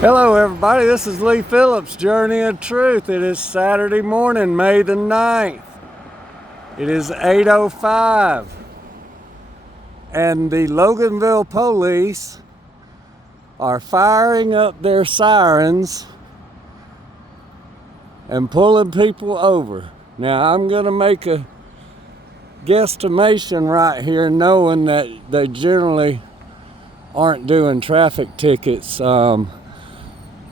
Hello everybody, this is Lee Phillips, Journey of Truth. It is Saturday morning, May the 9th. It is 8:05 and the Loganville police are firing up their sirens and pulling people over. Now I'm going to make a guesstimation right here, knowing that they generally aren't doing traffic tickets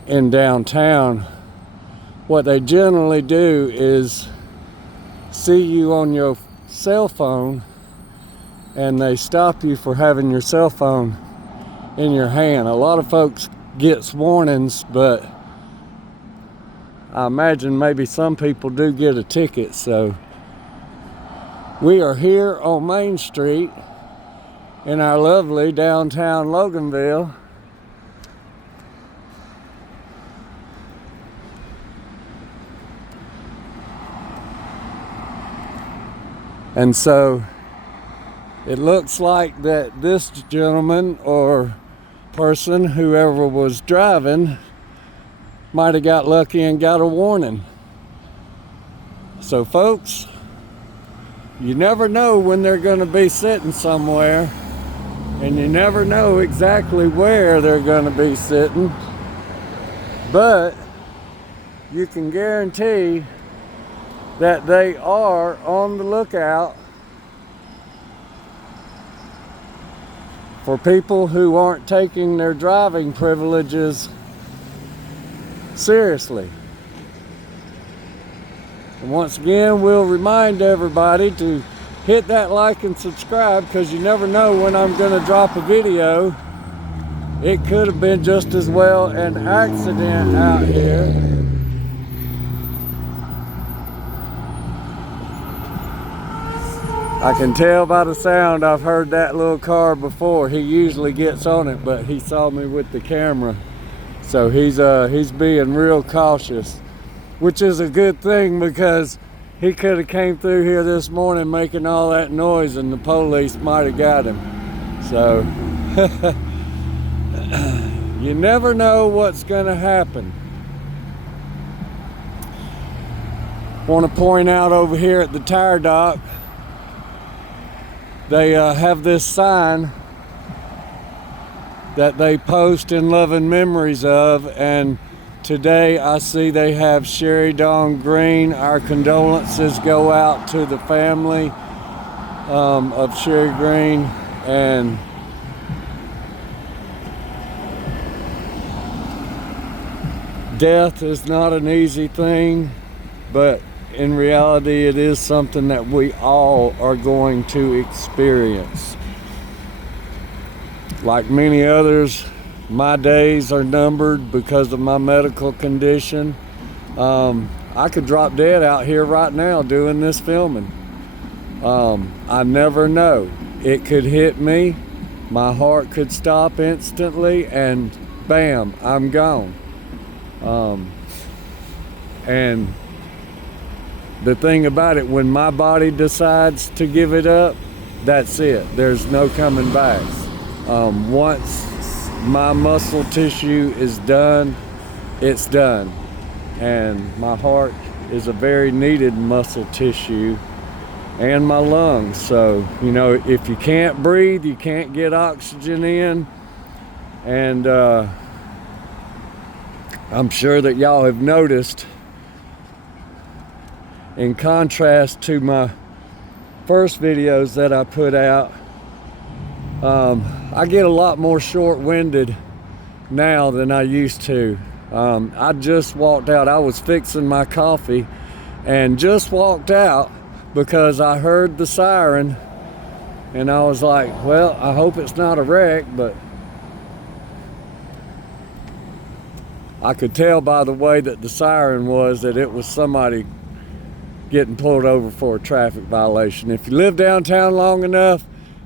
in downtown. What they generally do is see you on your cell phone and they stop you for having your cell phone in your hand. A lot of folks gets warnings, but I imagine maybe some people do get a ticket. So we are here on Main Street in our lovely downtown Loganville. And so it looks like that this gentleman or person, whoever was driving, might have got lucky and got a warning. So folks, you never know when they're going to be sitting somewhere, and you never know exactly where they're going to be sitting, but you can guarantee that they are on the lookout for people who aren't taking their driving privileges seriously. And once again, we'll remind everybody to hit that like and subscribe, because you never know when I'm going to drop a video. It could have been just as well an accident out here. I can tell by the sound I've heard that little car before. He usually gets on it, but he saw me with the camera. So he's being real cautious, which is a good thing, because he could have came through here this morning making all that noise and the police might have got him. So you never know what's going to happen. Want to point out over here at the tire dock, they have this sign that they post in loving memories of, and today I see they have Sherry Dawn Green. Our condolences go out to the family of Sherry Green, and death is not an easy thing, but in reality, it is something that we all are going to experience. Like many others, my days are numbered because of my medical condition. I could drop dead out here right now doing this filming. I never know. It could hit me, my heart could stop instantly, and bam, I'm gone. And the thing about it, when my body decides to give it up, that's it. There's no coming back. Once my muscle tissue is done, it's done. And my heart is a very needed muscle tissue, and my lungs. So, you know, if you can't breathe, you can't get oxygen in. And I'm sure that y'all have noticed, in contrast to my first videos that I put out, I get a lot more short-winded now than I used to. I just walked out. I was fixing my coffee and just walked out because I heard the siren, and I was like, well, I hope it's not a wreck, but I could tell by the way that the siren was that it was somebody getting pulled over for a traffic violation. If you live downtown long enough,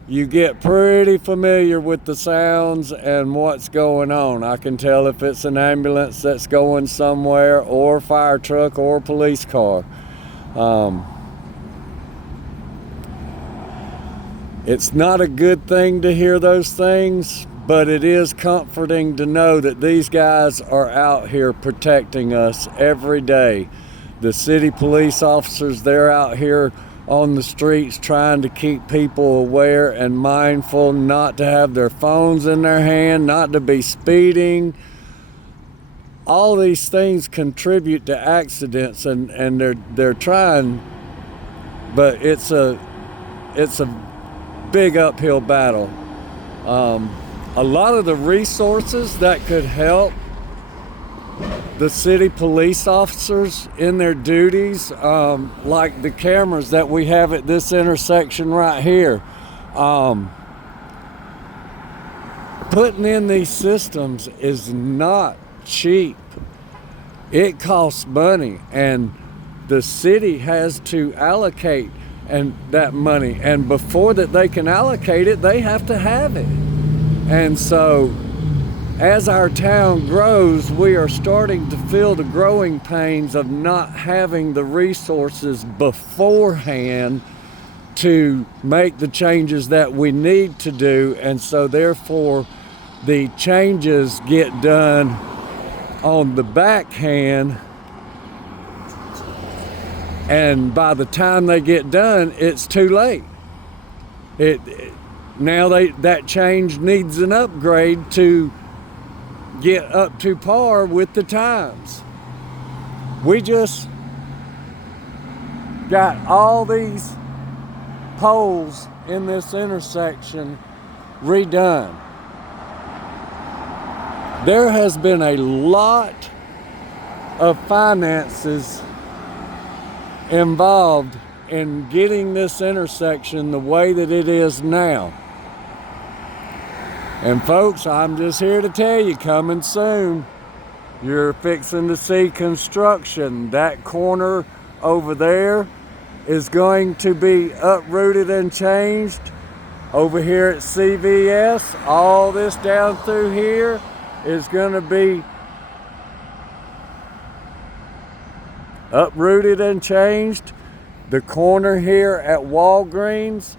you get pretty familiar with the sounds and what's going on. I can tell if it's an ambulance that's going somewhere, or a fire truck, or a police car. It's not a good thing to hear those things, but it is comforting to know that these guys are out here protecting us every day. The city police officers, they're out here on the streets trying to keep people aware and mindful, not to have their phones in their hand, not to be speeding. All these things contribute to accidents, and they're trying, but it's a big uphill battle. A lot of the resources that could help the city police officers in their duties, like the cameras that we have at this intersection right here, putting in these systems is not cheap. It costs money, and the city has to allocate that money, and before that they can allocate it, they have to have it. And so as our town grows, we are starting to feel the growing pains of not having the resources beforehand to make the changes that we need to do. And so therefore the changes get done on the backhand, and by the time they get done, it's too late. That change needs an upgrade to get up to par with the times. We just got all these poles in this intersection redone. There has been a lot of finances involved in getting this intersection the way that it is now. And folks, I'm just here to tell you, coming soon, you're fixing to see construction. That corner over there is going to be uprooted and changed. Over here at CVS, all this down through here is going to be uprooted and changed. The corner here at Walgreens,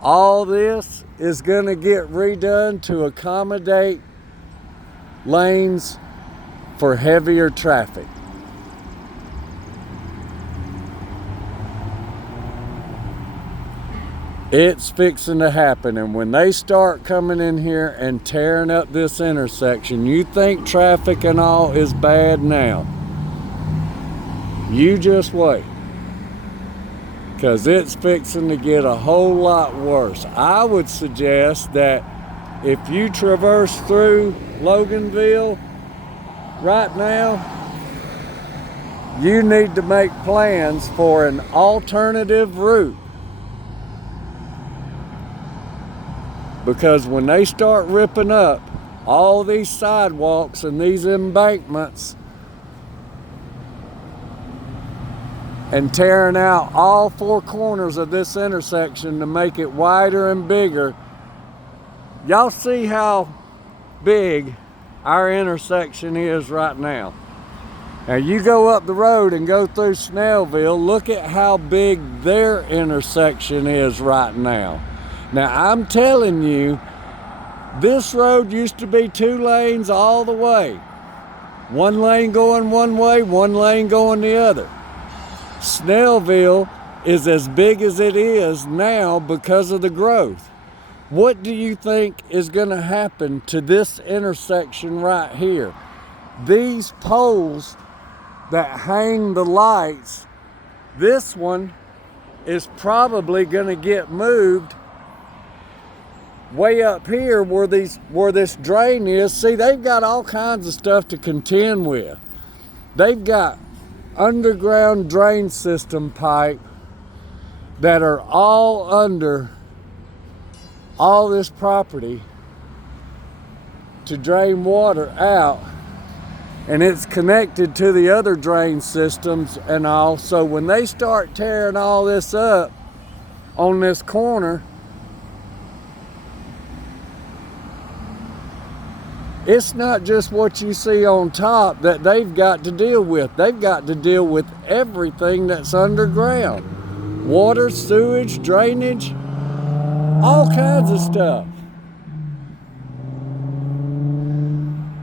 all this is going to get redone to accommodate lanes for heavier traffic. It's fixing to happen, and when they start coming in here and tearing up this intersection, you think traffic and all is bad now. You just wait, because it's fixing to get a whole lot worse. I would suggest that if you traverse through Loganville right now, you need to make plans for an alternative route. Because when they start ripping up all these sidewalks and these embankments and tearing out all four corners of this intersection to make it wider and bigger, y'all see how big our intersection is right now. Now you go up the road and go through Snellville, look at how big their intersection is right now. Now I'm telling you, this road used to be 2 lanes all the way. 1 lane going one way, 1 lane going the other. Snellville is as big as it is now because of the growth. What do you think is going to happen to this intersection right here? These poles that hang the lights, this one is probably going to get moved way up here where this drain is. See, they've got all kinds of stuff to contend with. They've got underground drain system pipe that are all under all this property to drain water out, and it's connected to the other drain systems and all. So when they start tearing all this up on this corner, it's not just what you see on top that they've got to deal with. They've got to deal with everything that's underground. Water, sewage, drainage, all kinds of stuff.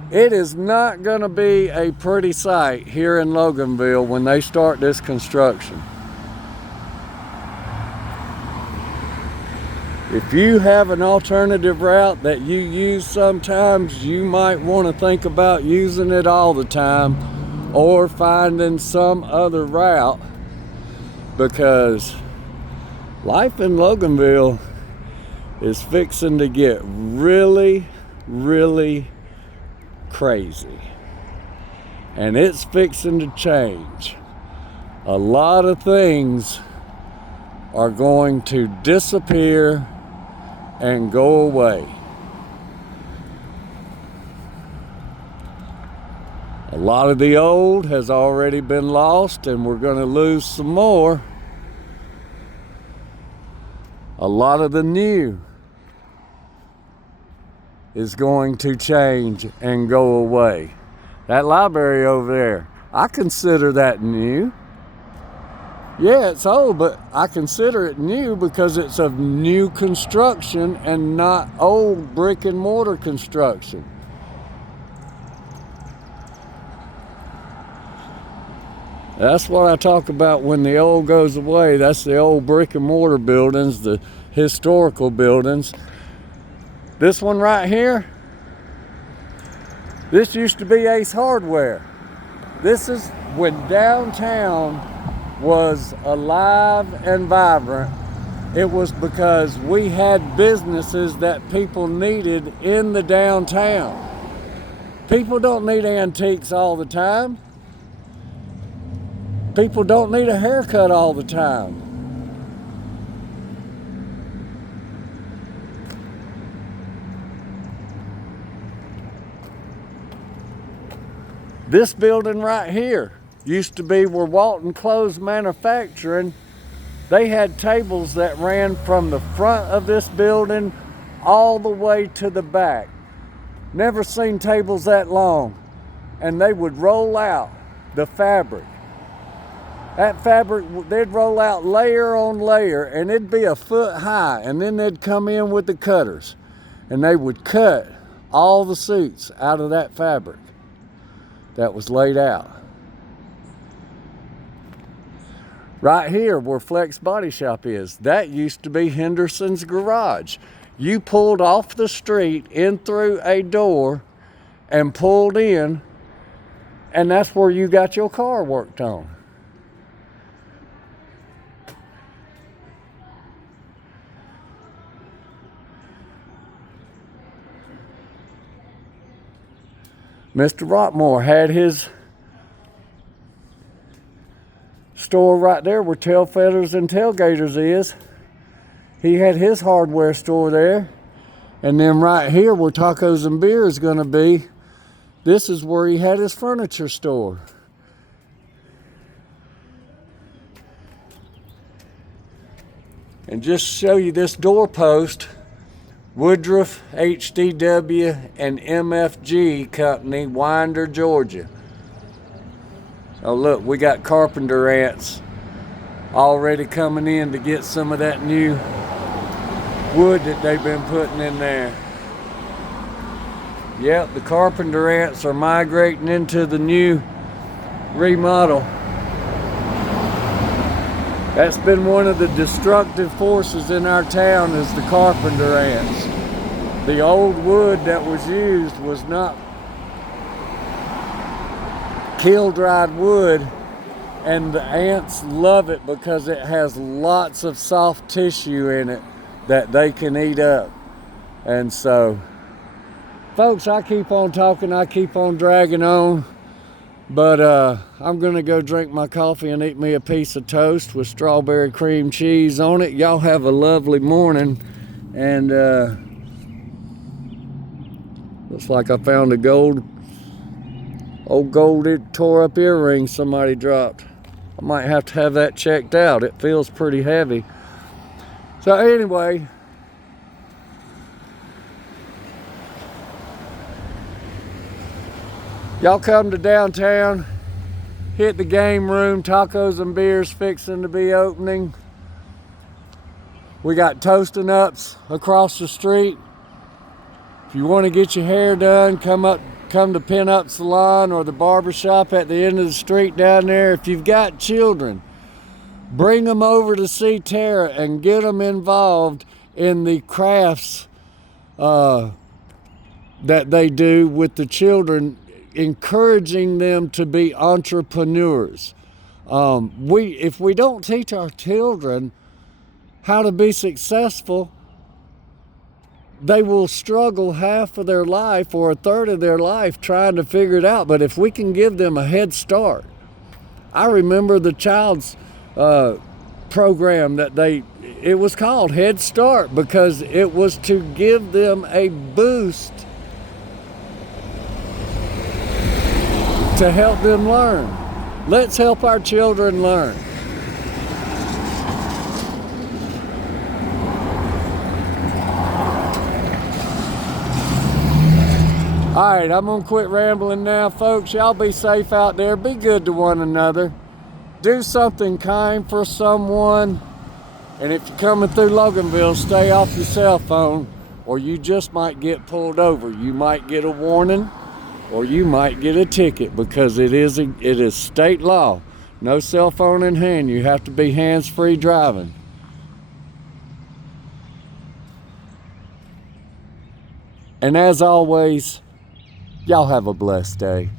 It is not going to be a pretty sight here in Loganville when they start this construction. If you have an alternative route that you use sometimes, you might want to think about using it all the time or finding some other route, because life in Loganville is fixing to get really, really crazy. And it's fixing to change. A lot of things are going to disappear and go away. A lot of the old has already been lost, and we're going to lose some more. A lot of the new is going to change and go away. That library over there, I consider that new. Yeah, it's old, but I consider it new because it's of new construction and not old brick and mortar construction. That's what I talk about when the old goes away. That's the old brick and mortar buildings, the historical buildings. This one right here, this used to be Ace Hardware. This is when downtown was alive and vibrant. It was because we had businesses that people needed in the downtown. People don't need antiques all the time. People don't need a haircut all the time. This building right here used to be where Walton Clothes Manufacturing. They had tables that ran from the front of this building all the way to the back. Never seen tables that long. And they would roll out the fabric. That fabric, they'd roll out layer on layer, and it'd be a foot high, and then they'd come in with the cutters, and they would cut all the suits out of that fabric that was laid out. Right here where Flex Body Shop is, that used to be Henderson's Garage. You pulled off the street in through a door and pulled in, and that's where you got your car worked on. Mr. Rockmore had his store right there where Tail Feathers and Tailgaters is. He had his hardware store there. And then right here where Tacos and Beer is going to be, this is where he had his furniture store. And just show you this doorpost, Woodruff, HDW, and MFG Company, Winder, Georgia. Oh look, we got carpenter ants already coming in to get some of that new wood that they've been putting in there. Yep, the carpenter ants are migrating into the new remodel. That's been one of the destructive forces in our town, is the carpenter ants. The old wood that was used was not kiln-dried wood, and the ants love it because it has lots of soft tissue in it that they can eat up. And so, folks, I keep on talking, I keep on dragging on, but I'm gonna go drink my coffee and eat me a piece of toast with strawberry cream cheese on it. Y'all have a lovely morning, and looks like I found a old gold tore up earring somebody dropped. I might have to have that checked out. It feels pretty heavy. So anyway, y'all come to downtown, hit the game room. Tacos and Beer's fixing to be opening. We got Toast and Ups across the street. If you want to get your hair done, come up come to Pin Up Salon or the barber shop at the end of the street down there, if you've got children, bring them over to see Tara and get them involved in the crafts that they do with the children, encouraging them to be entrepreneurs. If we don't teach our children how to be successful, they will struggle half of their life or a third of their life trying to figure it out. But if we can give them a head start, I remember the child's program it was called Head Start, because it was to give them a boost to help them learn. Let's help our children learn. All right, I'm gonna quit rambling now, folks. Y'all be safe out there. Be good to one another. Do something kind for someone. And if you're coming through Loganville, stay off your cell phone, or you just might get pulled over. You might get a warning, or you might get a ticket, because it is state law. No cell phone in hand. You have to be hands-free driving. And as always, y'all have a blessed day.